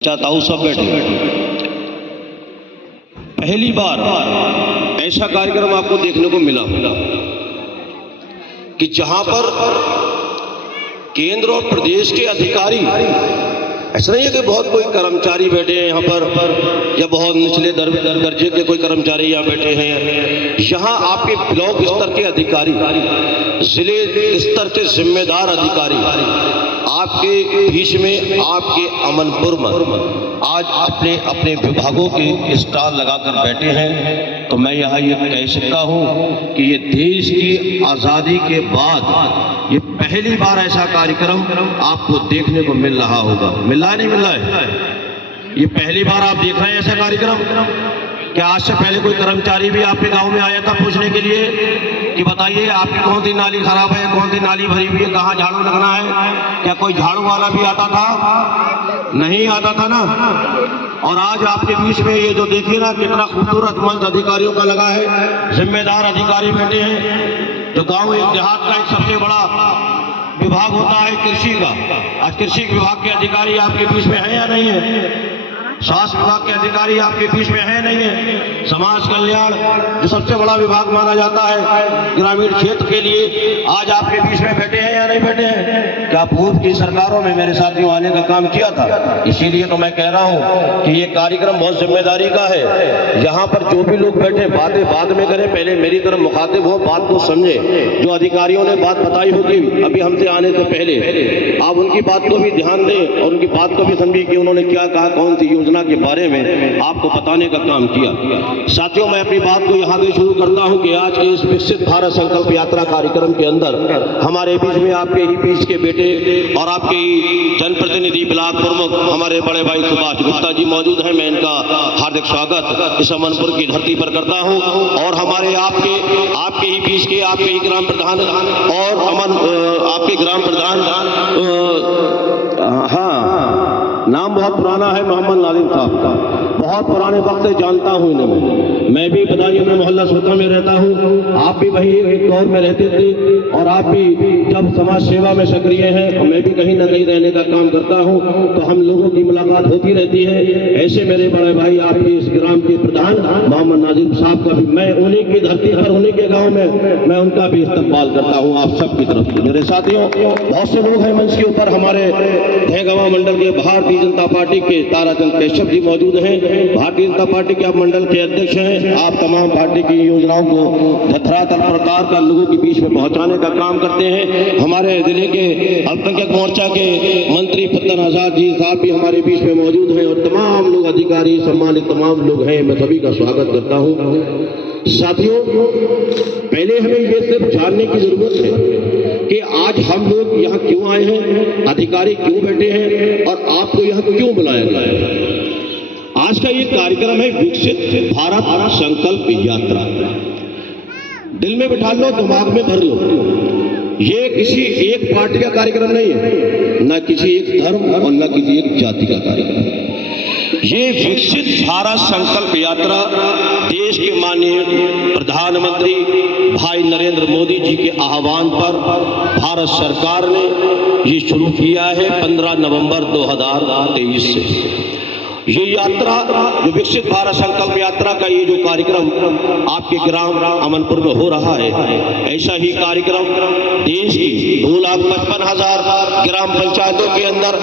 चाहता हूं सब बैठे। पहली बार ऐसा कार्यक्रम आपको देखने को मिला कि जहां पर केंद्र और प्रदेश के अधिकारी, ऐसा नहीं है कि बहुत कोई कर्मचारी बैठे हैं यहाँ पर या बहुत निचले दर्जे के कोई कर्मचारी यहाँ बैठे हैं। यहाँ आपके ब्लॉक स्तर के अधिकारी, जिले स्तर के जिम्मेदार अधिकारी आपके बीच में, आपके अमनपुर में आज अपने अपने विभागों के स्टॉल लगाकर बैठे हैं। तो मैं यहाँ ये कह सकता हूँ कि ये देश की आज़ादी के बाद ये पहली बार ऐसा कार्यक्रम आपको देखने को मिल रहा होगा। मिल रहा है नहीं मिल रहा है? ये पहली बार आप देख रहे हैं ऐसा कार्यक्रम। क्या आज से पहले कोई कर्मचारी भी आपके गांव में आया था पूछने के लिए कि बताइए आपकी कौन सी नाली खराब है, कौन सी नाली भरी हुई है, कहाँ झाड़ू लगना है? क्या कोई झाड़ू वाला भी आता था? नहीं आता था ना। और आज आपके बीच में ये जो देखिए ना कितना खूबसूरत मंच अधिकारियों का लगा है, जिम्मेदार अधिकारी बैठे हैं। जो गाँव एक देहात का एक सबसे बड़ा विभाग होता है कृषि का, आज कृषि विभाग के अधिकारी आपके बीच में है या नहीं है? स्वास्थ्य विभाग के अधिकारी आपके बीच में है नहीं है? समाज कल्याण जो सबसे बड़ा विभाग माना जाता है ग्रामीण क्षेत्र के लिए, आज आपके बीच में बैठे हैं या नहीं बैठे हैं? क्या पूर्व की सरकारों में मेरे साथियों आने का काम किया था? इसीलिए तो मैं कह रहा हूं कि ये कार्यक्रम बहुत जिम्मेदारी का है। यहाँ पर जो भी लोग बैठे बातें बाद में करें, पहले मेरी तरफ मुखातिब हो, बात को समझे। जो अधिकारियों ने बात बताई होगी अभी हमसे आने से पहले, आप उनकी बात को भी ध्यान दें और उनकी बात को भी समझिए कि उन्होंने क्या कहा, कौन सी योजना के बारे में आपको बताने का काम किया। साथियों, मैं अपनी बात को यहाँ से शुरू करता हूँ कि आज के इस विकसित भारत संकल्प यात्रा कार्यक्रम के अंदर हमारे बीच में आपके ही बीच के बेटे और आपके ही जनप्रतिनिधि ब्लॉक प्रमुख हमारे बड़े भाई सुभाष गुप्ता जी मौजूद हैं। मैं इनका हार्दिक स्वागत इस अमनपुर की धरती पर करता हूँ। और हमारे आपके ही बीच के आपके ही ग्राम प्रधान और आपके ग्राम प्रधान, हाँ नाम बहुत पुराना है, मोहम्मद नादिम साहब का, बहुत पुराने वक्त से जानता हूँ इन्हें। मैं भी बदायूं में मोहल्ला सोता में रहता हूँ, आप भी वही एक दौर में रहते थे और आप भी जब समाज सेवा में सक्रिय हैं, मैं भी कहीं न कहीं रहने का काम करता हूँ, तो हम लोगों की मुलाकात होती रहती है। ऐसे मेरे बड़े भाई आपके इस ग्राम के प्रधान मोहम्मद नादिम साहब का भी, मैं उन्हीं की धरती पर, उन्हीं के गाँव में मैं उनका भी इस्तकबाल करता हूँ आप सबकी तरफ से। मेरे साथियों, बहुत से लोग हैं मंच के ऊपर, हमारे दहगवा मंडल के भारतीय जनता पार्टी के ताराचंद कश्यप जी मौजूद हैं। भारतीय जनता पार्टी के आप मंडल के अध्यक्ष हैं। आप तमाम पार्टी की योजनाओं को धरातल प्रकार का लोगों के बीच में पहुंचाने का काम करते हैं। हमारे जिले के अल्पसंख्यक मोर्चा के मंत्री फद्दन आजाद जी साहब भी हमारे बीच में मौजूद हैं और तमाम लोग अधिकारी सम्मानित तमाम लोग हैं। मैं सभी का स्वागत करता हूँ। साथियों, पहले हमें ये सिर्फ जानने की जरूरत है कि आज हम लोग यहाँ क्यों आए हैं, अधिकारी क्यों बैठे हैं और आपको यहाँ क्यों बुलाया गया है। आज का ये कार्यक्रम है विकसित भारत संकल्प यात्रा। दिल में बिठा लो, दिमाग में भर लो, ये किसी एक पार्टी का कार्यक्रम नहीं है, न किसी एक धर्म और न किसी एक जाति का कार्यक्रम है। ये विकसित भारत संकल्प यात्रा देश के माननीय प्रधानमंत्री भाई नरेंद्र मोदी जी के आह्वान पर भारत सरकार ने ये शुरू किया है 15 नवंबर 2023 से। ये यात्रा जो विकसित भारत संकल्प यात्रा का ये जो कार्यक्रम आपके ग्राम अमनपुर में हो रहा है, ऐसा ही कार्यक्रम देश की 2,55,000 ग्राम पंचायतों के अंदर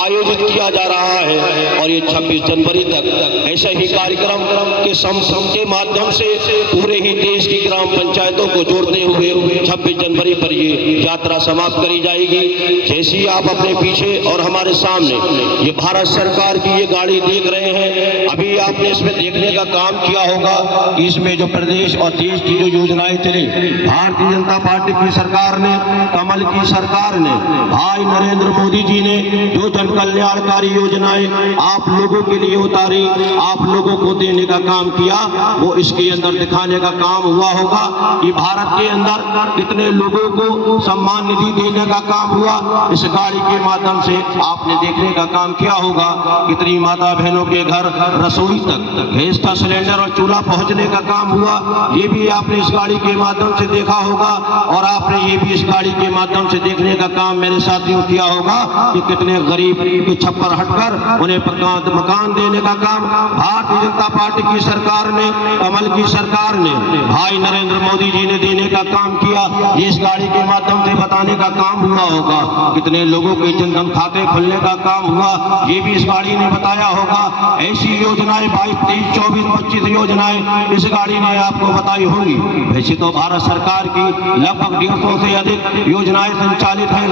आयोजित किया जा रहा है। और ये 26 जनवरी तक ऐसा ही कार्यक्रम के माध्यम से पूरे ही देश की ग्राम पंचायतों को जोड़ते हुए 26 जनवरी पर ये यात्रा समाप्त करी जाएगी। जैसे ही आप अपने पीछे और हमारे सामने ये भारत सरकार की ये गाड़ी देख रहे हैं, अभी आपने इसमें देखने का काम किया होगा कि इसमें जो प्रदेश और देश की जो योजनाएं चली, भारतीय जनता पार्टी की सरकार ने, कमल की सरकार ने, भाई नरेंद्र मोदी जी ने जो जन कल्याणकारी योजनाएं आप लोगों के लिए उतारी, आप लोगों को देने का काम किया, वो इसके अंदर दिखाने का काम हुआ होगा कि भारत के अंदर कितने लोगों को सम्मान निधि देने का काम हुआ। इस गाड़ी के माध्यम से आपने देखने का काम किया होगा कितनी माता बहनों के घर रसोई तक गैस का सिलेंडर और चूल्हा पहुंचने का काम हुआ। ये भी आपने इस गाड़ी के माध्यम से देखा होगा और आपने ये भी इस गाड़ी के माध्यम से देखने का काम मेरे साथियों किया होगा कि कितने गरीब के छप्पर हटकर उन्हें प्रकाश मकान देने का काम भारतीय जनता पार्टी की सरकार ने, कमल की सरकार ने, भाई नरेंद्र मोदी जी ने देने का काम किया। ये इस गाड़ी के माध्यम से बताने का काम हुआ होगा। कितने लोगों के जनधन खाते खुलने का काम हुआ, ये भी इस गाड़ी ने बताया होगा। ऐसी योजनाएं 22, 23, 24, 25 योजनाएं इस गाड़ी ने आपको बताई होंगी। वैसे तो भारत सरकार की लगभग 150 से अधिक योजनाएं संचालित है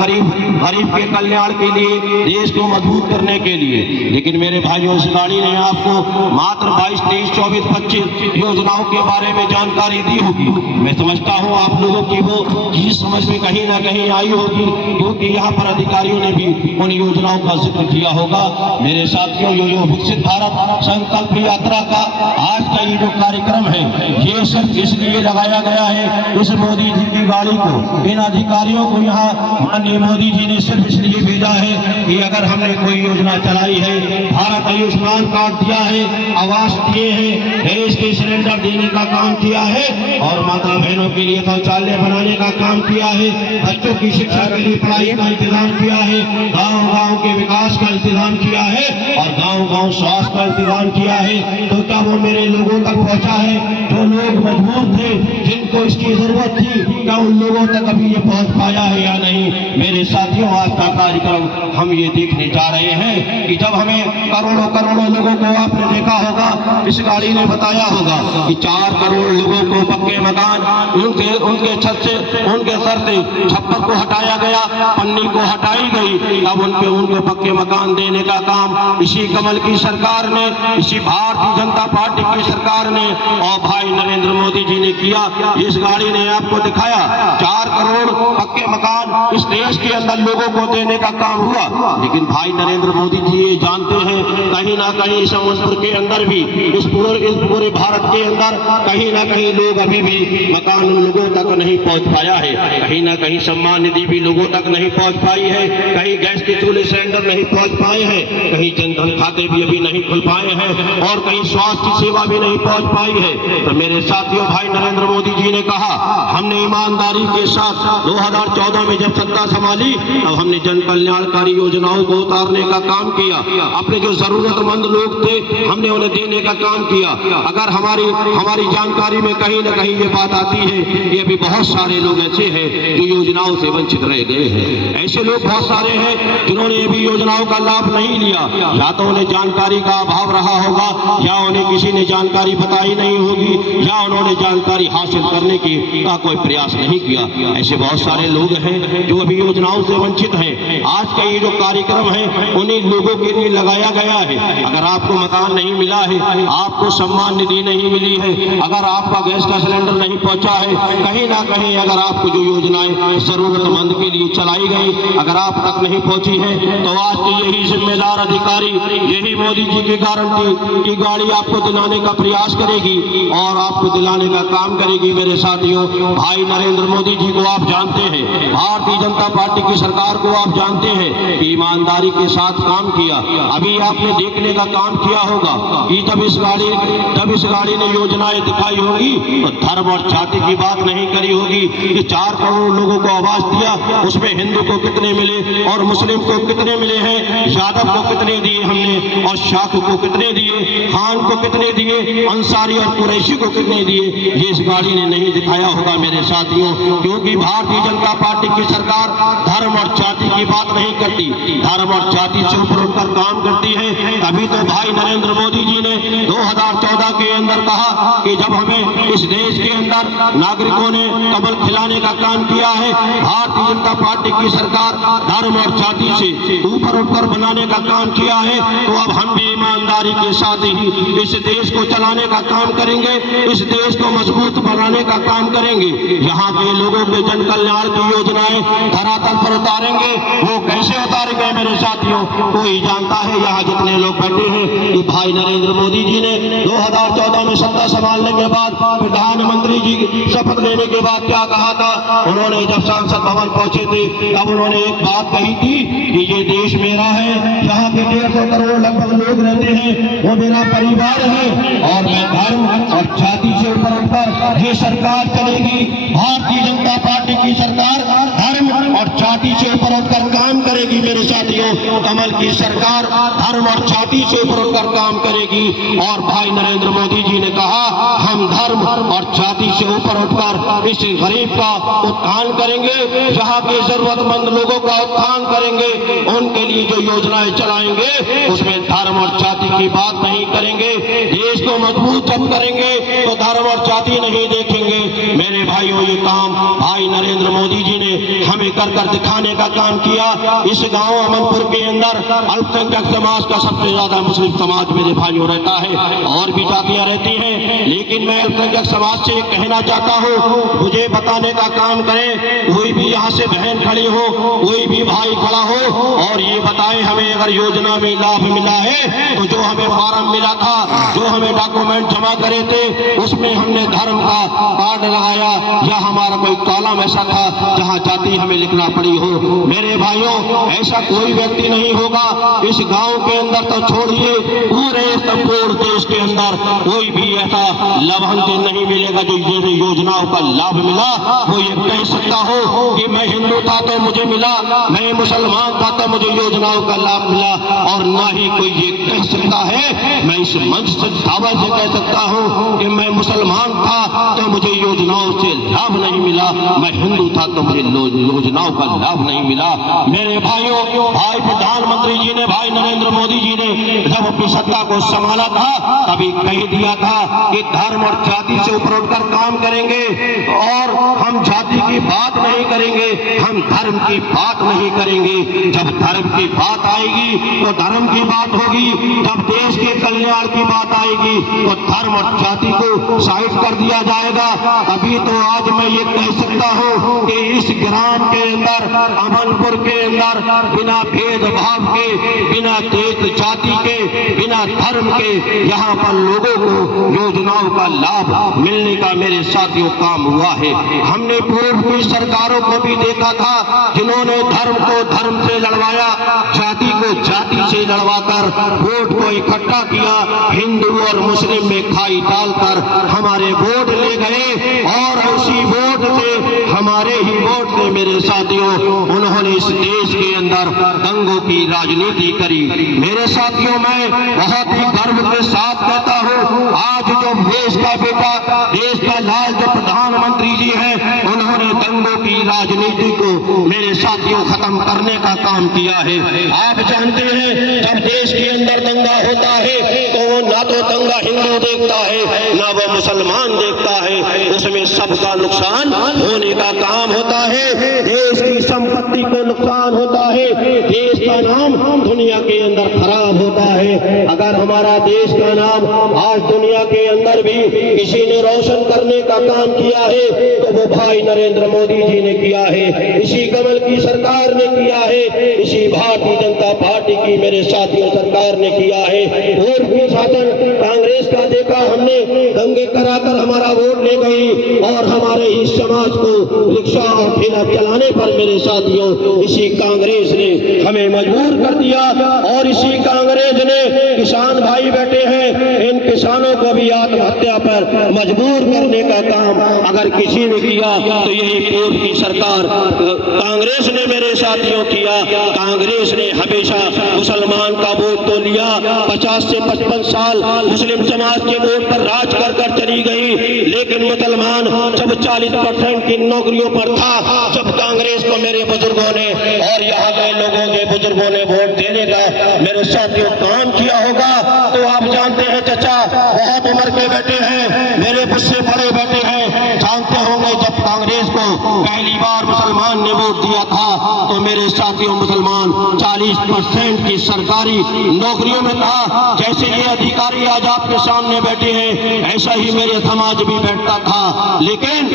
गरीब के कल्याण के लिए, देश को मजबूत करने के लिए। लेकिन मेरे भाइयों, इस गाड़ी ने आपको मात्र 22, 23, 24, 25 योजनाओं के बारे में जानकारी दी होगी। मैं समझता हूं आप लोगों की वो चीज समझ में कहीं ना कहीं आई होगी, क्योंकि यहाँ पर अधिकारियों ने भी उन योजनाओं का जिक्र किया होगा। मेरे साथियों, यो विकसित भारत संकल्प यात्रा का आज का ये जो कार्यक्रम है, ये सिर्फ इसलिए लगाया गया है, इस मोदी जी की गाड़ी को, इन अधिकारियों को यहाँ माननीय मोदी जी ने सिर्फ इसलिए भेजा है कि अगर हमने कोई योजना चलाई है, भारत आयुष्मान कार्ड दिया है, आवास दिए हैं, गैस के सिलेंडर देने का काम किया है, और माता बहनों के लिए शौचालय बनाने का काम किया है, बच्चों की शिक्षा के लिए पढ़ाई का इंतजाम किया है, गांव-गांव के विकास का इंतजाम किया है, और गांव-गांव स्वास्थ्य का इंतजाम किया है। तो क्या वो मेरे लोगों तक पहुंचा है? जो लोग मजबूर थे, जिनको इसकी जरूरत थी, क्या उन लोगों तक अभी ये पहुंच पाया है या नहीं? मेरे साथियों, आज का कार्यक्रम हम ये देखने जा रहे हैं कि जब हमें करोड़ों करोड़ों लोगों को, आपने देखा होगा, इस गाड़ी ने बताया होगा कि 4 करोड़ लोगों को पक्के मकान, उनके छत से, उनके सर से छप्पर को हटाया गया, पन्नी को हटाई गई। अब उनको पक्के मकान देने का काम इसी कमल की सरकार ने, इसी भारतीय जनता पार्टी की सरकार ने और भाई नरेंद्र मोदी जी ने किया। इस गाड़ी ने आपको दिखाया 4 करोड़ पक्के मकान इस देश के अंदर लोगों को देने का काम हुआ। लेकिन भाई नरेंद्र मोदी जी ये जानते हैं, कहीं ना कहीं समुद्र के अंदर भी, इस पूरे भारत के अंदर कहीं ना कहीं लोग अभी भी मकान उन लोगों तक नहीं पहुंच पाया है। कहीं ना कहीं सम्मान निधि भी लोगों तक नहीं पहुंच पाई है, कहीं गैस के चूल्हे सिलेंडर नहीं पहुंच पाए हैं, कहीं जनधन खाते भी अभी नहीं खुल पाए हैं, और कहीं स्वास्थ्य की सेवा भी नहीं पहुंच पाई है। तो मेरे साथियों, भाई नरेंद्र मोदी जी ने कहा, हमने ईमानदारी के साथ 2014 में जब सत्ता संभाली, तब हमने जन कल्याणकारी योजनाओं को उतारने का काम किया। अपने जो जरूरतमंद लोग थे, हमने उन्हें देने का काम किया। अगर हमारी जानकारी में कहीं ना कहीं ये बात आती है, ये भी बहुत सारे लोग ऐसे हैं जो योजनाओं से वंचित रह गए हैं। ऐसे लोग बहुत सारे हैं जिन्होंने ये भी योजनाओं का लाभ नहीं लिया। या तो उन्हें जानकारी का अभाव रहा होगा, या उन्हें किसी ने जानकारी बताई नहीं होगी, या उन्होंने जानकारी हासिल करने की का कोई प्रयास नहीं किया। ऐसे बहुत सारे लोग हैं जो अभी योजनाओं से वंचित हैं। आज का ये जो कार्यक्रम है, उन्हीं लोगों के लिए लगाया गया है। अगर आपको मकान नहीं मिला है, आपको सम्मान निधि नहीं मिली है, अगर आपका गैस का सिलेंडर नहीं पहुंचा है, कहीं ना कहीं अगर आपको जो योजनाएं जरूरतमंद के लिए चलाई गई अगर आप तक नहीं पहुंची है, तो आज के यही जिम्मेदार अधिकारी, यही मोदी जी की गारंटी की गाड़ी आपको दिलाने का प्रयास करेगी और आपको दिलाने का काम करेगी। मेरे साथियों, भाई नरेंद्र मोदी जी को आप जानते हैं, भारतीय जनता पार्टी की सरकार को आप जानते हैं कि ईमानदारी के साथ काम किया। अभी आपने देखने का काम किया होगा कि जब इस गाड़ी ने योजनाएं दिखाई होगी, तो धर्म और जाति की बात नहीं करी होगी कि 4 करोड़ लोगों को आवास दिया, उसमें हिंदू को कितने मिले और मुस्लिम को कितने मिले हैं, यादव को कितने दिए हमने और शाख को कितने दिए, खान को कितने दिए, अंसारी और कुरैशी को कितने दिए, ये इस गाड़ी ने नहीं दिखाया होगा मेरे साथियों। क्योंकि भारतीय जनता पार्टी की सरकार धर्म और जाति की बात नहीं करती, धर्म और जाति से ऊपर उठकर काम करती है। तभी तो भाई नरेंद्र मोदी जी ने 2014 के अंदर कहा कि जब हमें इस देश के अंदर नागरिकों ने कमल खिलाने का काम किया है, भारतीय जनता पार्टी की सरकार धर्म और जाति से ऊपर उठकर बनाने का काम किया है, तो अब हम भी ईमानदारी के साथ ही इस देश को चलाने का काम करेंगे, इस देश को मजबूत बनाने का काम करेंगे। यहाँ के लोगों के जन कल्याण की योजनाएं धरातल पर उतारेंगे। वो कैसे उतारेंगे मेरे साथियों, कोई जानता है? यहाँ जितने लोग बैठे हैं कि भाई नरेंद्र मोदी जी ने 2014 में सत्ता संभालने के बाद, प्रधानमंत्री जी शपथ लेने के बाद क्या कहा था? उन्होंने जब संसद भवन पहुंचे थे, तब उन्होंने एक बात कही थी कि ये देश मेरा है, यहाँ के 150 करोड़ लगभग लोग रहते हैं, वो मेरा परिवार है और मैं धर्म और जाति से ऊपर उठकर ये सरकार चलेगी। भारतीय जनता पार्टी की सरकार धर्म और जाति से ऊपर उठकर काम करेगी मेरे साथियों। कमल की सरकार धर्म और जाति से ऊपर उठकर काम करेगी। और भाई नरेंद्र मोदी जी ने कहा हम धर्म और जाति से ऊपर उठकर इस गरीब का उत्थान करेंगे, यहाँ के जरूरतमंद लोगों का उत्थान करेंगे, उनके लिए जो योजनाएं चलाएंगे उसमें धर्म और जाति की बात नहीं करेंगे। देश को मजबूत जब करेंगे तो धर्म और जाति नहीं देखेंगे। मेरे भाइयों, ये काम भाई नरेंद्र मोदी जी ने हमें कर कर दिखाने का काम किया। इस गांव अमनपुर के अंदर अल्पसंख्यक समाज का सबसे ज्यादा मुस्लिम समाज मेरे भाइयों रहता है, और भी जातियां रहती हैं, लेकिन मैं अल्पसंख्यक समाज से कहना चाहता हूँ, मुझे बताने का काम करें। कोई भी यहाँ से बहन खड़ी हो, कोई भी भाई खड़ा हो और ये बताए हमें अगर योजना में लाभ मिला है तो जो हमें फॉर्म मिला था, जो हमें डॉक्यूमेंट जमा करे थे, उसमें हमने धर्म का कार्ड लगाया या हमारा कोई कॉलम ऐसा था जहाँ जाति हमें लिखना पड़ी हो। मेरे भाइयों, ऐसा कोई व्यक्ति नहीं होगा इस गांव के अंदर तो छोड़िए, पूरे संपूर्ण देश के अंदर कोई भी ऐसा लाभान्वित नहीं मिलेगा जो ये योजनाओं का लाभ मिला वो ये कह सकता हो कि मैं हिंदू था तो मुझे मिला, मैं मुसलमान था तो मुझे योजनाओं का लाभ मिला। और ना ही कोई ये कह सकता है, मैं इस मंच से दावा से कह सकता हूँ कि मैं मुसलमान था तो मुझे योजनाओं से लाभ नहीं मिला, मैं हिंदू था तो मुझे योजनाओं का लाभ नहीं मिला। मेरे भाइयों, भाई प्रधानमंत्री जी ने, भाई नरेंद्र मोदी जी ने जब अपनी सत्ता को संभाला था तभी कह दिया था कि धर्म और जाति से ऊपर उठकर काम करेंगे और हम जाति की बात नहीं करेंगे, हम धर्म की बात नहीं करेंगे। जब धर्म की बात आएगी तो धर्म की बात होगी, जब देश के कल्याण की बात आएगी तो धर्म और जाति को साइड कर दिया जाएगा। तभी तो आज मैं ये कह सकता हूँ कि इस ग्राम के अंदर, अमनपुर के अंदर बिना भेदभाव के, बिना देश जाति के, बिना धर्म के यहाँ पर लोगों को योजनाओं का लाभ मिलने का मेरे साथियों काम हुआ है। हमने पूर्व की सरकारों को भी देखा था जिन्होंने धर्म को धर्म से लड़वाया, जाति को जाति से लड़वाकर वोट को इकट्ठा किया, हिंदू और मुस्लिम में खाई डालकर हमारे वोट ले गए और उसी वोट से, हमारे ही वोट से मेरे साथियों उन्होंने इस देश के अंदर दंगों की राजनीति करी। मेरे साथियों, मैं बहुत ही गर्व के साथ कहता हूँ, आज जो देश का बेटा, देश का लाल जो प्रधानमंत्री जी हैं, उन्होंने दंगों की राजनीति को मेरे साथियों खत्म करने का काम किया है। आप जानते हैं जब देश के अंदर दंगा होता है तो वो ना तो दंगा हिंदू देखता है ना वो मुसलमान देखता है, उसमें सबका नुकसान होने का काम होता है। देश की संपत्ति को नुकसान होता है, देश का नाम दुनिया के अंदर खराब होता है। अगर हमारा देश का नाम आज दुनिया के अंदर भी किसी ने रोशन करने का काम किया है तो वो भाई नरेंद्र मोदी जी ने किया है, इसी कमल की सरकार ने किया है, इसी भारतीय जनता पार्टी की मेरे साथियों सरकार ने किया है। और भी शासन कांग्रेस का देखा हमने, दंगे कराकर हमारा वोट ले गई और हमारे ही समाज को रिक्शा और ठेला चलाने पर मेरे साथियों इसी कांग्रेस ने हमें मजबूर कर दिया। और इसी कांग्रेस ने किसान भाई बैठे हैं, इन किसानों को भी आत्महत्या पर मजबूर करने का काम अगर किसी ने किया तो यही पूर्व की सरकार कांग्रेस ने मेरे साथियों किया। कांग्रेस ने हमेशा मुसलमान का वोट तो लिया, 50 से 55 साल मुस्लिम समाज के वोट पर राज कर कर चली गई, लेकिन मुसलमान जब 40% की नौकरियों पर था, जब कांग्रेस को मेरे बुजुर्गों ने और यहाँ के लोगों के बुजुर्गों ने वोट देने का मेरे साथियों काम किया होगा तो आप जानते हैं चचा, बहुत उम्र के बैठे हैं, मेरे मुझसे बड़े बैठे हैं, जानते होंगे जब कांग्रेस को पहली बार मुसलमान ने वोट दिया था तो मेरे साथियों मुसलमान 40% की सरकारी नौकरियों में था। जैसे ये अधिकारी आज आपके सामने बैठे हैं ऐसा ही मेरे समाज भी बैठता था, लेकिन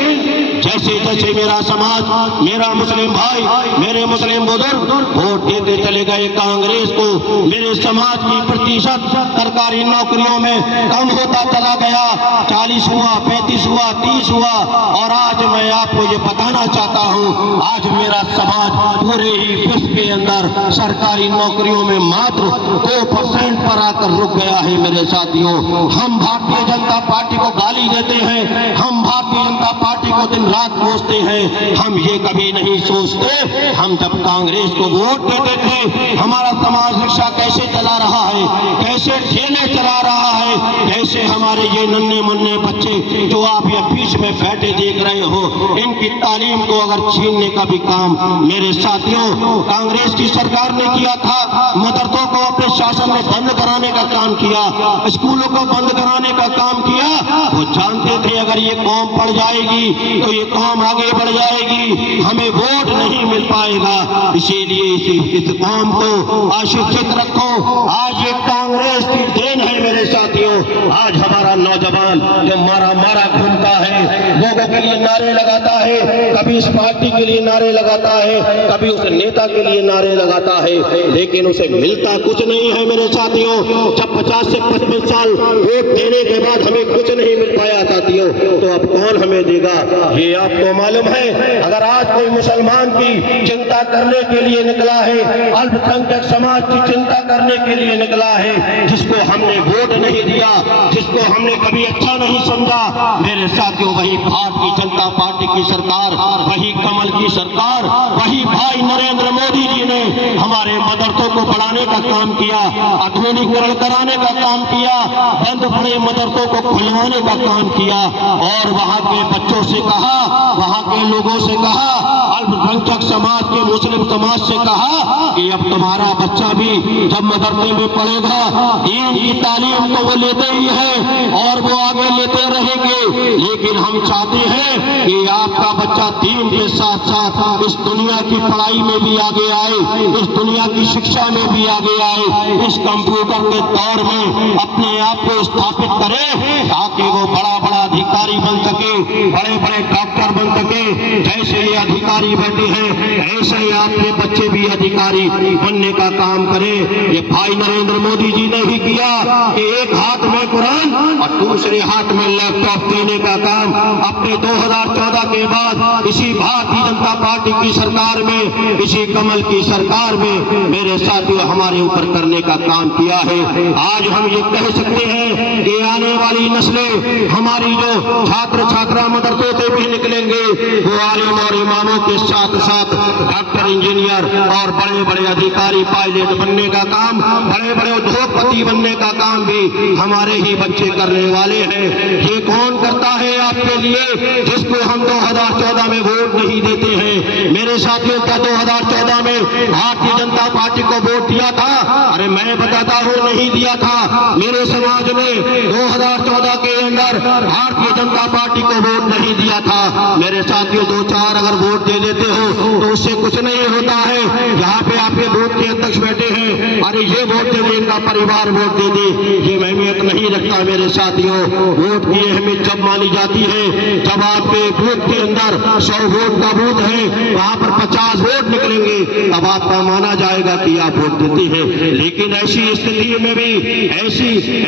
जैसे जैसे मेरा समाज, मेरा मुस्लिम भाई, मेरे मुस्लिम बुजुर्ग वोट देते चले गए कांग्रेस को, मेरे समाज की प्रतिशत सरकारी नौकरियों में कम होता चला गया, 40 हुआ, 35 हुआ, 30 हुआ। और आज मैं आपको ये बताना चाहता हूँ, आज मेरा समाज पूरे ही विश्व के अंदर सरकारी नौकरियों में मात्र 2% पर आकर रुक गया है। मेरे साथियों, हम भारतीय जनता पार्टी को गाली देते हैं, हम भारतीय जनता पार्टी को दिन रात कोसते हैं, हम ये कभी नहीं सोचते हम जब कांग्रेस को वोट देते थे हमारा समाज रिक्शा कैसे चला रहा है, कैसे ठेले चला रहा है, कैसे हमारे ये नन्हे मुन्ने बच्चे जो आप ये बीच में बैठे देख रहे हो, इनकी तालीम को अगर छीनने का भी काम मेरे साथियों कांग्रेस की सरकार ने किया था। मदरसों को अपने शासन में बंद कराने का काम किया, स्कूलों को बंद कराने का काम किया। वो जानते थे अगर ये कौम पड़ जाएगी तो ये कौम आगे बढ़ जाएगी, हमें वोट नहीं मिल पाएगा। इसीलिए इस कौम को आशिक्षित रखो। आज ये कांग्रेस की देन है मेरे साथियों। आज हमारा नौजवान जो मारा मारा घूमता है, लोगों के लिए नारे लगाता है, कभी इस पार्टी के लिए नारे लगाता है, कभी उस नेता के लिए नारे लगाता है, लेकिन उसे मिलता कुछ नहीं है मेरे साथियों। जब 50 से 55 साल वोट देने के बाद हमें कुछ नहीं मिल पाया साथियों, तो अब कौन हमें देगा ये आपको मालूम है। अगर आज कोई मुसलमान की चिंता करने के लिए निकला है, अल्पसंख्यक समाज की चिंता करने के लिए निकला है, जिसको हमने वोट नहीं दिया, जिसको हमने कभी अच्छा नहीं समझा, मेरे साथियों वही भारतीय जनता पार्टी की सरकार, वही कमल की सरकार, वही भाई नरेंद्र मोदी जी ने हमारे मदरसों को बढ़ाने का काम किया, आधुनिकीकरण कराने का काम किया, बंद पड़े मदरसों को खुलवाने का काम किया और वहां के बच्चों से कहा, वहां के लोगों से कहा, अल्पसंख्यक समाज के मुस्लिम समाज से कहा कि अब तुम्हारा बच्चा भी जब मदरसे में पढ़ेगा दीन की तालीम तो वो लेते ही है और वो आगे लेते रहेंगे, लेकिन हम चाहते हैं कि आपका बच्चा दीन के साथ साथ इस दुनिया की पढ़ाई में भी आगे आए, इस दुनिया की शिक्षा में भी आगे आए, इस कंप्यूटर के दौर में अपने आप को स्थापित करे ताकि वो बड़ा बड़ा अधिकारी बन सके, बड़े बड़े डॉक्टर बन सके। जैसे ये अधिकारी बैठे हैं ऐसे ही आपके बच्चे भी अधिकारी बनने का काम करें। ये भाई नरेंद्र मोदी जी ने ही किया कि एक हाथ में कुरान और दूसरे हाथ में लैपटॉप देने का काम अपने 2014 के बाद इसी भारतीय जनता पार्टी की सरकार में, इसी कमल की सरकार में मेरे साथियों हमारे ऊपर करने का काम किया है। आज हम ये कह सकते हैं कि आने वाली नस्लें हमारी जो छात्र छात्रा मदरसों से भी निकलेंगे वो आलिम और इमामों के साथ साथ डॉक्टर, इंजीनियर और बड़े बड़े अधिकारी, पायलट बनने का काम, बड़े बड़े उद्योगपति बनने का काम भी हमारे ही बच्चे करने वाले हैं। ये कौन करता है आपके लिए जिसको हम 2014 में वोट नहीं देते हैं? मेरे साथियों, क्या 2014 में भारतीय जनता पार्टी को वोट दिया था? अरे मैं बताता हूँ नहीं दिया था। मेरे समाज ने 2014 के अंदर भारतीय जनता पार्टी को वोट नहीं दिया था। मेरे साथियों, 2-4 अगर वोट दे देते हो तो उससे कुछ नहीं होता है। यहाँ पे आपके वोट के अध्यक्ष बैठे हैं, अरे ये वोट दे दे, इनका परिवार वोट दे दे, ये अहमियत नहीं रखता। मेरे साथियों, वोट की अहमियत जब मानी जाती है जब आपके बूथ के अंदर 100 वोट का बूथ है, वहां पर 50 वोट निकलेंगे, तब आपका माना जाएगा कि आप वोट देते हैं। लेकिन ऐसी स्थिति में भी,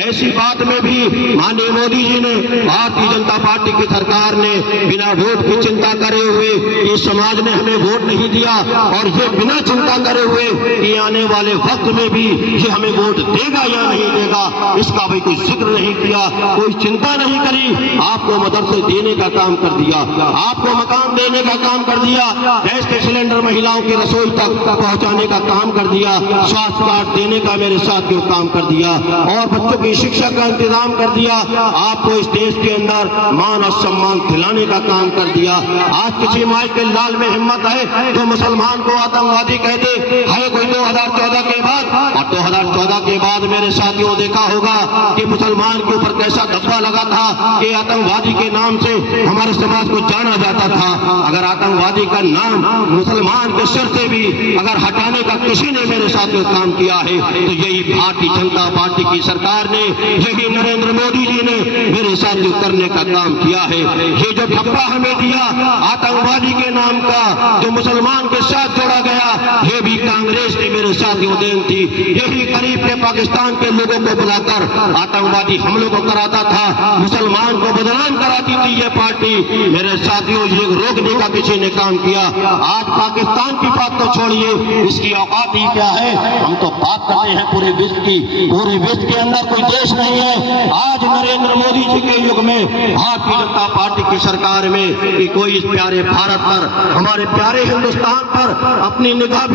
ऐसी बात में भी माननीय मोदी जी ने, भारतीय जनता पार्टी की सरकार ने बिना वोट की चिंता करे हुए इस समाज ने हमें वोट नहीं दिया और ये बिना चिंता करे हुए कि आने वाले वक्त में भी ये हमें वोट देगा या नहीं देगा, इसका भी कोई जिक्र नहीं किया, कोई चिंता नहीं करी। आपको मदरसे देने का काम कर दिया, आपको मकान देने का काम कर दिया, गैस के सिलेंडर महिलाओं की रसोई तक पहुंचाने का काम कर दिया, स्वास्थ्य कार्ड देने का मेरे साथियों काम कर दिया और बच्चों की शिक्षा का इंतजाम कर दिया। आपको इस देश के अंदर मान और सम्मान दिलाने का काम कर दिया। आज किसी माई के लाल में हिम्मत है जो मुसलमान को आतंकवादी कहते है कोई 2014 के बाद, और 2014 के बाद मेरे साथियों देखा होगा कि मुसलमान के ऊपर कैसा धब्बा लगा था कि आतंकवादी के नाम से हमारे समाज को जाना जाता था। अगर आतंकवादी का नाम मुसलमान के सिर से भी अगर हटाने का किसी ने मेरे साथियों काम किया है तो यही भारतीय जनता पार्टी की सरकार ने, यही नरेंद्र मोदी जी ने मेरे साथियों करने का काम किया है। ये जो धब्बा हमें दिया आतंकवादी के नाम का जो मुसलमान के साथ जोड़ा गया, ये भी कांग्रेस की मेरे साथियों देन थी। यही करीब के पाकिस्तान के लोगों को बुलाकर आतंकवादी हमलों को कराता था, मुसलमान को बदनाम कराती थी ये पार्टी। मेरे साथियों, ये रोकने का किसी ने काम किया। आज पाकिस्तान की बात तो छोड़िए, इसकी औकात ही क्या है। हम तो बात करते हैं पूरे विश्व की। पूरे विश्व के अंदर कोई देश नहीं है आज नरेंद्र मोदी जी के युग में, भारतीय जनता पार्टी की सरकार में, कि कोई इस प्यारे भारत पर, हमारे प्यारे हिंदुस्तान पर अपनी निगाह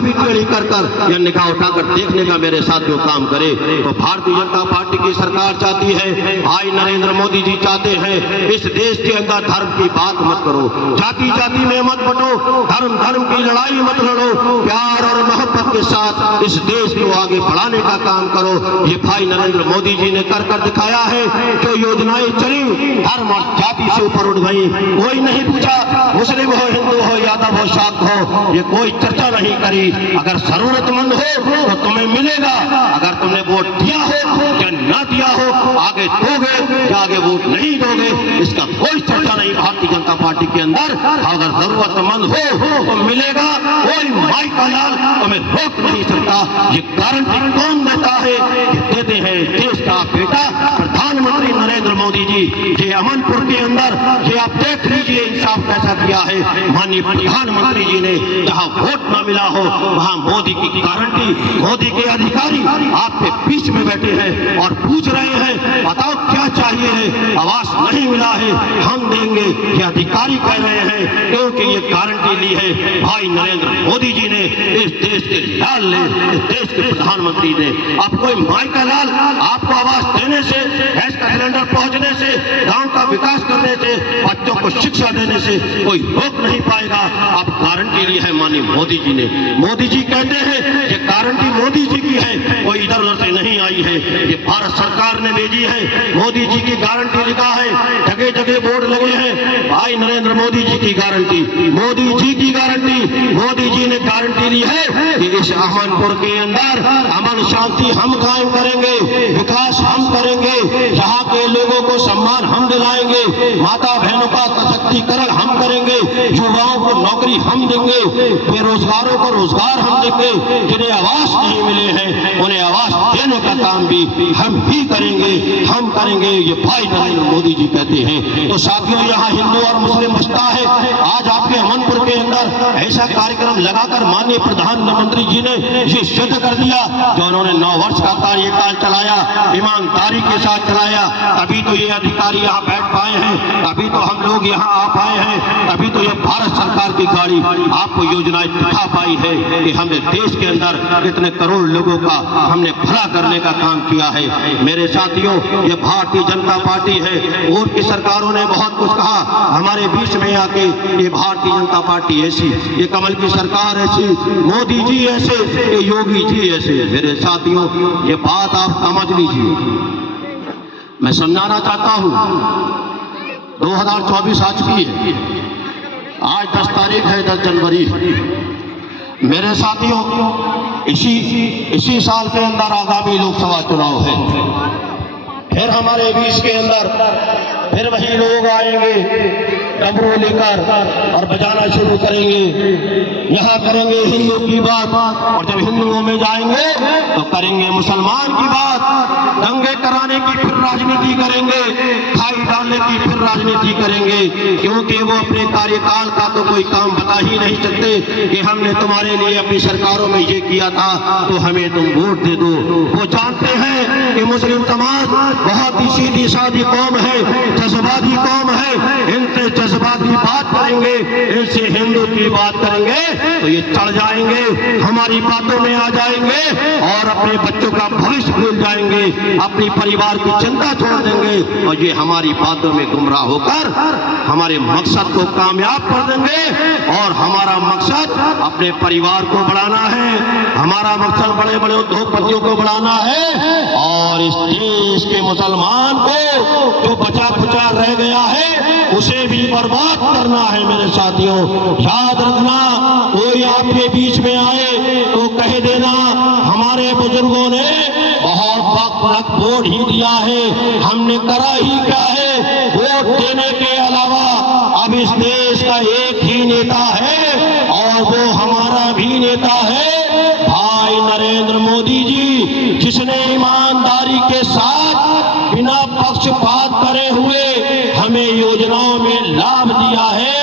भी टेढ़ी कर कर या निगाह उठाकर देखने का मेरे साथियों काम करे। तो भारतीय जनता पार्टी की सरकार चाहती है, भाई नरेंद्र मोदी जी चाहते हैं, इस देश के अंदर धर्म की बात मत करो, जाति जाति में मत बटो, धर्म धर्म की लड़ाई मत लड़ो, प्यार और मोहब्बत के साथ इस देश को आगे बढ़ाने का काम करो। ये भाई नरेंद्र मोदी जी ने कर दिखाया है। जो योजनाएं चली धर्म और जाति से ऊपर उठ गई, कोई नहीं पूछा मुस्लिम हो, हिंदू हो, यादव हो, शाक्त हो, ये कोई चर्चा नहीं करी। अगर जरूरतमंद हो तो तुम्हें मिलेगा, अगर तुमने वोट दिया हो या ना दिया हो, आगे दोगे या आगे वोट नहीं दोगे, इसका कोई चर्चा नहीं भारतीय जनता पार्टी के अंदर। अगर जरूरतमंद हो तो मिलेगा, कोई माई का लाल तुम्हें रोक नहीं सकता। ये गारंटी कौन देता है? ये देते हैं देश का बेटा प्रधानमंत्री नरेंद्र मोदी जी। ये अमनपुर के अंदर ये आप देख लीजिए इंसाफ कैसा किया है माननीय प्रधानमंत्री जी ने। जहां वोट न मिला हो वहां मोदी की गारंटी, मोदी के अधिकारी आपके बीच में बैठे हैं और पूछ रहे हैं बताओ क्या चाहिए है, आवास नहीं मिला है, हम देंगे, ये अधिकारी कह रहे हैं, क्योंकि ये गारंटी ली है भाई नरेंद्र मोदी जी ने, इस देश के लाल ने, इस देश के प्रधानमंत्री ने। अब कोई माई का लाल आपको आवास देने से, गैस का सिलेंडर पहुंचने से, गांव का विकास करने से, बच्चों को शिक्षा देने से कोई रोक नहीं पाएगा। अब गारंटी ली है माननीय मोदी जी ने। मोदी जी कहते हैं ये गारंटी मोदी जी की है, कोई इधर उधर से नहीं आई है, ये भारत सरकार ने भेजी है। मोदी जी की गारंटी लिखा है, जगह जगह बोर्ड लगे हैं, भाई नरेंद्र मोदी जी की गारंटी, मोदी जी की गारंटी। मोदी जी ने गारंटी ली है कि इस अमनपुर के अंदर अमन शांति हम कायम करेंगे, विकास हम करेंगे, यहाँ के लोगों को सम्मान हम दिलाएंगे, माता बहनों का सशक्तिकरण हम करेंगे, युवाओं को नौकरी हम देंगे, बेरोजगारों को रोजगार हम देंगे, जिन्हें आवास नहीं मिले हैं उन्हें आवास देने का काम भी हम ही करेंगे, हम करेंगे, ये भाई नरेंद्र मोदी जी कहते हैं। तो साथियों, यहाँ हिंदू और मुस्लिम बचता है। आज आपके अमनपुर के अंदर ऐसा कार्यक्रम लगाकर माननीय प्रधानमंत्री जी ने ये सिद्ध कर दिया, जो उन्होंने 9 वर्ष का कार्यकाल चलाया, ईमानदारी के साथ चलाया, तभी तो ये अधिकारी यहाँ बैठ पाए हैं, तभी तो हम लोग यहाँ आ पाए हैं, तभी तो ये भारत सरकार की गाड़ी आपको योजनाएं दिखा पाई है कि हमने देश के अंदर कितने करोड़ लोगों का हमने भला करने का काम किया है। मेरे साथियों, ये भारतीय जनता पार्टी है, और की सरकारों ने बहुत कुछ कहा, हमारे बीच में आके ये भारतीय जनता पार्टी ऐसी, ये कमल की सरकार ऐसी, मोदी जी ऐसे, ये योगी जी ऐसे। मेरे साथियों, ये बात आप समझ लीजिए। मैं समझाना चाहता हूं, 2024 आज की है, आज 10 तारीख है, 10 जनवरी। मेरे साथियों, इसी साल के अंदर आगामी लोकसभा चुनाव है। फिर हमारे बीच के अंदर फिर वही लोग आएंगे डमरू लेकर और बजाना शुरू करेंगे, यहाँ करेंगे हिंदू की बात, और जब हिंदुओं में जाएंगे तो करेंगे मुसलमान की बात, दंगे कराने की फिर राजनीति करेंगे, खाई डालने की फिर राजनीति करेंगे, क्योंकि वो अपने कार्यकाल का तो कोई काम बता ही नहीं सकते कि हमने तुम्हारे लिए अपनी सरकारों में ये किया था तो हमें तुम वोट दे दो। वो जानते हैं कि मुस्लिम समाज बहुत ही सीधी सादी कौम है, जज्बाती कौम है, इनसे जज्बाती बात करेंगे, इनसे हिंदू की बात करेंगे तो ये चढ़ जाएंगे, हमारी बातों में आ जाएंगे और अपने बच्चों का भविष्य भूल जाएंगे, अपनी परिवार की चिंता छोड़ देंगे और ये हमारी बातों में गुमराह होकर हमारे मकसद को कामयाब कर देंगे। और हमारा मकसद अपने परिवार को बढ़ाना है, हमारा मकसद बड़े बड़े उद्योगपतियों को बढ़ाना है और इस देश के मुसलमान को जो बचा खुचा रह गया है उसे भी बर्बाद करना है। मेरे साथियों, याद रखना, कोई आपके बीच में आए तो कह देना हमारे बुजुर्गों ने बहुत वक्त वोट ही दिया है, हमने करा ही क्या है। वोट देने के अलावा अब इस देश का एक ही नेता है और वो हमारा भी नेता है भाई नरेंद्र मोदी जी, जिसने ईमानदारी के साथ पक्षपात करे हुए हमें योजनाओं में लाभ दिया है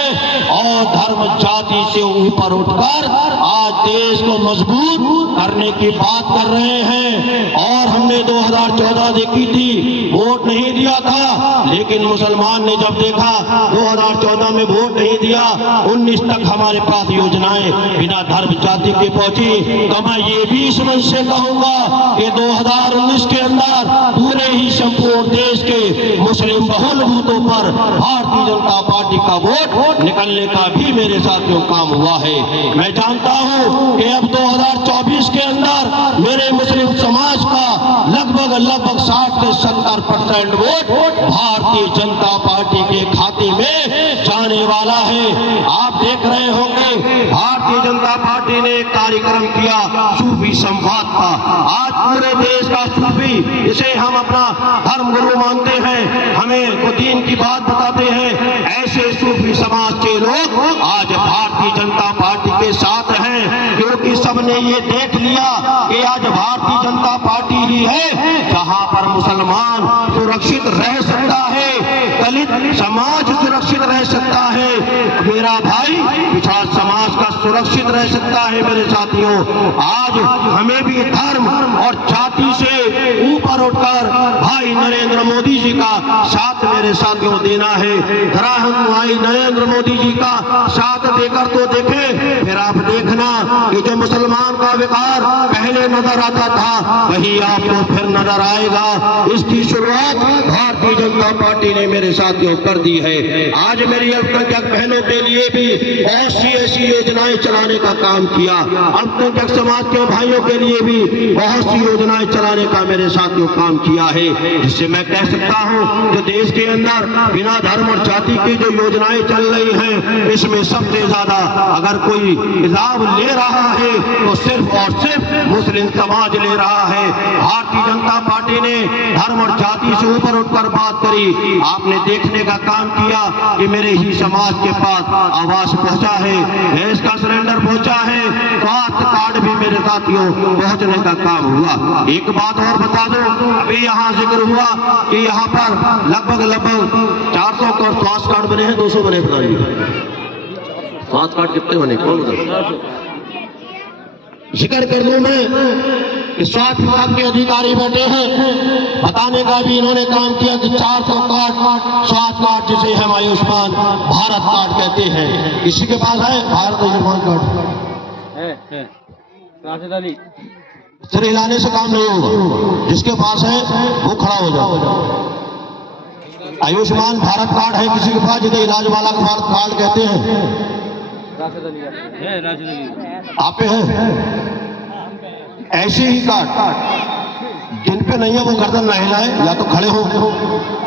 और धर्म जाति से ऊपर उठकर आज देश को मजबूत करने की बात कर रहे हैं। और हमने 2014 देखी थी, वोट नहीं दिया था, लेकिन मुसलमान ने जब देखा 2014 में वोट नहीं दिया, 19 तक हमारे पास योजनाएं बिना धर्म जाति के पहुंची, तो मैं ये भी इस मंच से कहूंगा कि 2019 के अंदर पूरे ही संपूर्ण देश के मुस्लिम बहुल बूथों पर भारतीय जनता पार्टी का वोट निकलने का भी मेरे साथियों काम हुआ है। मैं जानता हूं कि अब 2024 के अंदर मेरे मुस्लिम समाज का लगभग 60 से 70% वोट भारतीय जनता पार्टी के खाते में जाने वाला है। आप देख रहे होंगे भारतीय जनता पार्टी ने एक कार्यक्रम किया सूफी संवाद का। आज पूरे देश का सूफी, जिसे हम अपना धर्म गुरु मानते हैं, हमें वो दीन की बात बताते हैं, ऐसे सूफी समाज के लोग आज भारतीय जनता पार्टी के साथ हैं, क्योंकि सबने ये देख लिया कि आज भारतीय जनता पार्टी ही है जहां पर मुसलमान सुरक्षित रह सकता है, दलित समाज सुरक्षित रह सकता है, मेरा भाई पिछड़ा समाज का सुरक्षित रह सकता है। मेरे साथियों, आज हमें भी धर्म और जाति से ऊपर उठकर भाई नरेंद्र मोदी जी का साथ मेरे साथियों देना है। जरा हम भाई नरेंद्र मोदी जी का साथ देकर तो देखें, फिर आप देखना कि जो मुसलमान का विकार पहले नजर आता था वही आपको फिर नजर आएगा। इसकी शुरुआत भारतीय जनता पार्टी ने मेरे साथियों कर दी है। आज मेरी अल्पसंख्यक बहनों के लिए भी बहुत सी ऐसी योजनाएं चलाने का काम किया, अल्पसंख्यक समाज के भाइयों के लिए भी बहुत सी योजनाएं चलाने का मेरे साथियों काम किया है, जिससे मैं कह सकता हूं जो देश के अंदर बिना धर्म और जाति की जो योजनाएं चल रही हैं, इसमें सबसे ज्यादा अगर कोई लाभ ले रहा है तो सिर्फ और सिर्फ मुस्लिम समाज ले रहा है। भारतीय जनता पार्टी ने धर्म और जाति से ऊपर उठकर बात करी। आपने देखने का काम किया कि मेरे ही समाज के पास आवास पहुंचा है, गैस का सिलेंडर पहुंचा है, स्वास्थ्य कार्ड भी मेरे साथियों पहुंचने का काम हुआ। एक बात और बता दो, अभी यहाँ जिक्र हुआ कि यहाँ पर लगभग 400 करोड़ स्वास्थ्य कार्ड बने हैं, 200 बने, बताइए स्वास्थ्य कार्ड कितने बने, कौन बता? जिक्र कर दूं मैं कि स्वास्थ्य विभाग के अधिकारी बैठे हैं, बताने का भी इन्होंने काम किया कि 400 कार्ड स्वास्थ्य कार्ड, जिसे हम आयुष्मान भारत कार्ड कहते हैं, किसी के पास है भारत आयुष्मान कार्ड? है। सिर हिलाने से काम नहीं होगा, जिसके पास है वो खड़ा हो जाओ। आयुष्मान भारत कार्ड है किसी के पास, जिसे इलाज वाला भारत कार्ड कहते हैं, आप पे है? ऐसे ही कार्ड जिन पे नहीं है वो गर्दन न हिलाए या तो खड़े हो।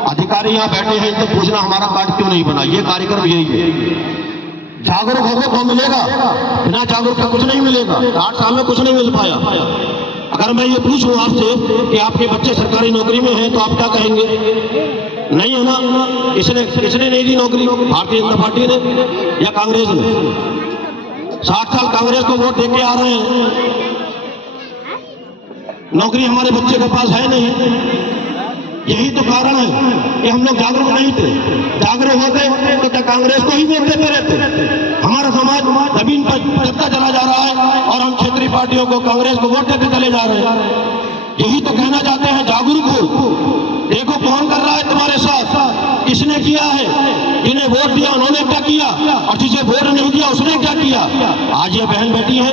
अधिकारी यहाँ बैठे हैं, तो पूछना हमारा कार्ड क्यों नहीं बना। ये कार्यक्रम यही है। जागरूक होगा तो मिलेगा, बिना जागरूक का कुछ नहीं मिलेगा। 8 साल में कुछ नहीं मिल पाया। अगर मैं ये पूछूं आपसे कि आपके बच्चे सरकारी नौकरी में हैं तो आप क्या कहेंगे? नहीं है ना। इसने नहीं दी नौकरी, भारतीय जनता पार्टी ने या कांग्रेस ने? 60 साल कांग्रेस को वोट देके आ रहे हैं, नौकरी हमारे बच्चे के पास है नहीं। यही तो कारण है कि हम लोग जागरूक नहीं थे। जागरूक होते तो क्या कांग्रेस को ही वोट देते रहते? हमारा समाज जमीन पर चलता चला जा रहा है और हम क्षेत्रीय पार्टियों को, कांग्रेस को वोट देते चले जा रहे हैं। यही तो कहना चाहते हैं, जागरूक हो। देखो कौन कर रहा है तुम्हारे साथ, किसने किया है, जिन्हें वोट दिया उन्होंने क्या किया, और जिसे वोट नहीं दिया उसने क्या किया। आज ये बहन बैठी है,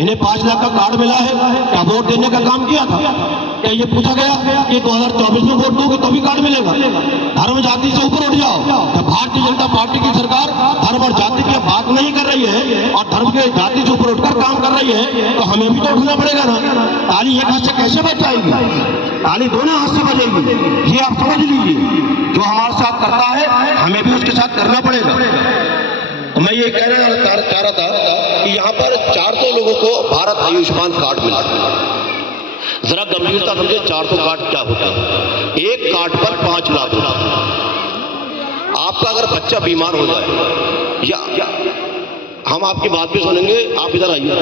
इन्हें 5 लाख का कार्ड मिला है, क्या वोट देने का काम किया था? क्या ये पूछा गया कि 2024 में वोट दोगे तो भी कार्ड मिलेगा? धर्म जाति से ऊपर उठ जाओ। जब भारतीय जनता पार्टी की सरकार धर्म और जाति की बात नहीं कर रही है और धर्म के जाति से ऊपर उठकर काम कर रही है, तो हमें भी तो उठना पड़ेगा ना। ताली एक हाथ से कैसे बच जाएगी? ताली दोनों हाथ से बजेगी। ये आप समझ लीजिए, जो हमारे साथ करता है हमें भी उसके साथ करना पड़ेगा। तो मैं ये कहना चाह रहा था कि यहाँ पर 400 लोगों को भारत आयुष्मान कार्ड मिला। जरा गंभीरता समझे, 400 कार्ड क्या होता है? एक कार्ड पर 5 लाख रुपए। आपका अगर बच्चा बीमार हो जाए या हम आपकी बात भी सुनेंगे, आप इधर आइए।